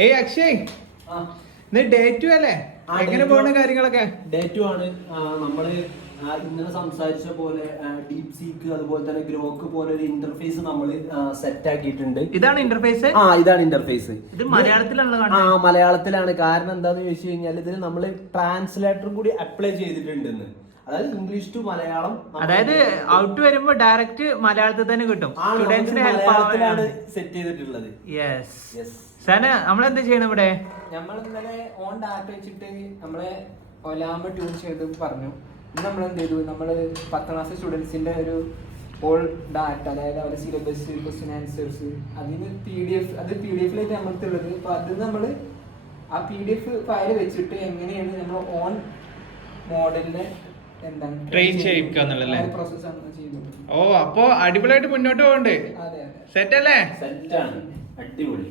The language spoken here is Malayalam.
ഏയ് അക്ഷയ്, ഡേ 2 അല്ലേ? എങ്ങനെ പോകുന്ന കാര്യങ്ങളൊക്കെ? ഡേ 2 ആണ്. നമ്മള് ഇന്നലെ സംസാരിച്ച പോലെ ഡീപ് സീക്ക് അതുപോലെ തന്നെ ഗ്രോക്ക് പോലെ ഒരു ഇന്റർഫേസ് നമ്മൾ സെറ്റ് ആക്കിയിട്ടുണ്ട്. ഇതാണ് ഇന്റർഫേസ്? ഇതാണ് ഇന്റർഫേസ്. ഇത് മലയാളത്തിലാണ്? മലയാളത്തിലാണ്. കാരണം എന്താന്ന് ചോദിച്ചു കഴിഞ്ഞാൽ ഇതിൽ നമ്മൾ ട്രാൻസ്ലേറ്ററും കൂടി അപ്ലൈ ചെയ്തിട്ടുണ്ടെന്ന്. അതായത് ഇംഗ്ലീഷ് ടു മലയാളം. അതായത് ഔട്ട് വരുമ്പോ ഡയറക്റ്റ് മലയാളത്തിൽ തന്നെ കിട്ടും. സ്റ്റുഡൻസിന് മലയാളത്തിലാണ് സെറ്റ് ചെയ്തിട്ടുള്ളത്. സന, നമ്മളെന്താ ചെയ്യണം ഇവിടെ? നമ്മൾ ഇന്നലെ ഓൺ ഡാറ്റ വെച്ചിട്ട് നമ്മളെ ഒലാമ ട്യൂൺ ചെയ്ത് പറഞ്ഞു. ഇന്ന് നമ്മൾ എന്ത് ചെയ്തു, നമ്മൾ 10th ക്ലാസ് സ്റ്റുഡൻസിന്റെ ഒരു ഓൾ ഡാറ്റ, അതായത് അവരുടെ സിലബസ്, ക്വസ്റ്റ്യൻ ആൻസേഴ്സ്, അതിന് PDF-ലായിട്ട് നമ്മൾക്കുള്ളത്. അപ്പോൾ അത് നമ്മൾ ആ PDF ഫയൽ വെച്ചിട്ട് എങ്ങനെയാണ് നമ്മൾ ഓൺ മോഡലിനെ ട്രെയിൻ ചെയ്യിക്കാന്നുള്ളല്ലേ പ്രോസസ് ആണ് ചെയ്യുന്നത്. ഓ, അപ്പൊ അടിപൊളിയായിട്ട് മുന്നോട്ട് പോകണ്ടേ? അതെ, സെറ്റ് അല്ലേ? സെറ്റാണ്, അടിപൊളി.